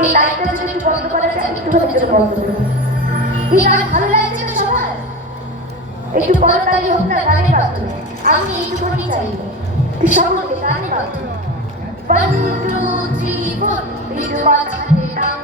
এই লাইটটা যদি একটু বন্ধ করা যায় একটু জন্য বন্ধ করুন। এই গান ভালো লাগছে তো সবার? একটু করতালি হোক না গানের মাধ্যমে। আমি এইটুকুনি চাইব সকলকে গানের মাধ্যমে 1 2 3 4 বিধবা ছাড়ে রাম